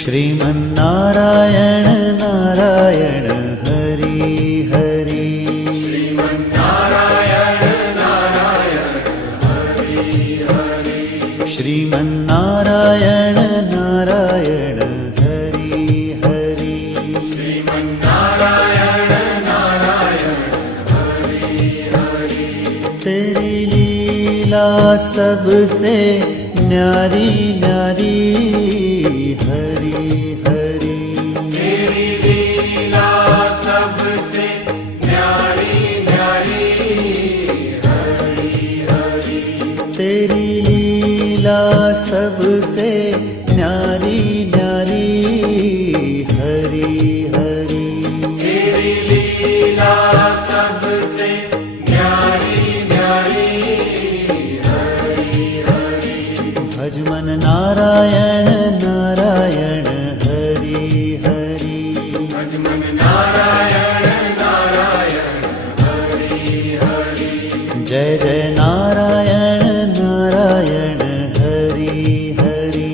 श्रीमन्नारायण नारायण हरि हरि। श्रीमन्नारायण नारायण हरि हरि। श्रीमन्नारायण नारायण हरि हरि। श्रीमन्नारायण नारायण हरि हरि। तेरी लीला सबसे न्यारी न्यारी हरि हरि। तेरी लीला सबसे न्यारी न्यारी हरि हरि। तेरी लीला सबसे न्यारी न्यारी हरि हरि। तेरी लीला सबसे न्यारी न्यारी हरि हरि। भज मन नारायण नारायण हरि हरि। भज मन नारायण नारायण हरि हरि। जय जय नारायण नारायण हरि हरि।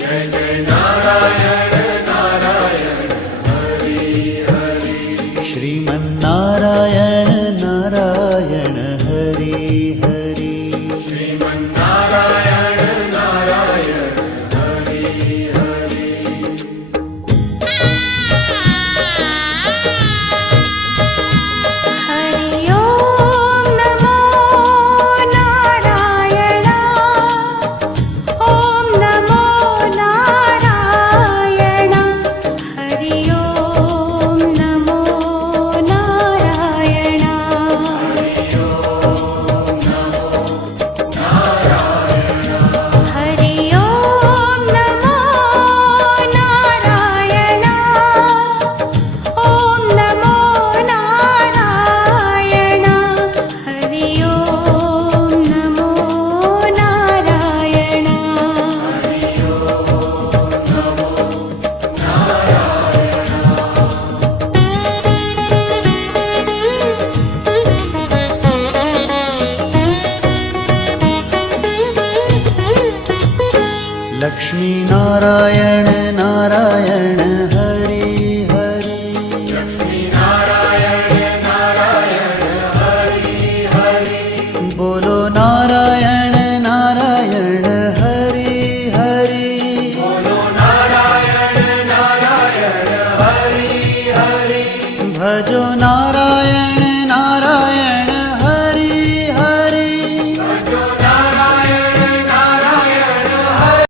जय जय नारायण नारायण हरि हरि। श्रीमन्नारायण नारायण हरि हरि। श्रीमन्नारायण नारायण हरि हरि। हरि ओम नमो नारायण। ओम नमो नारायण। हरि ओम नमो नारायण। हरि ओम नमो नारायण। ओम नमो नारायण। हरि ओम नमो नारायण। लक्ष्मी नारायण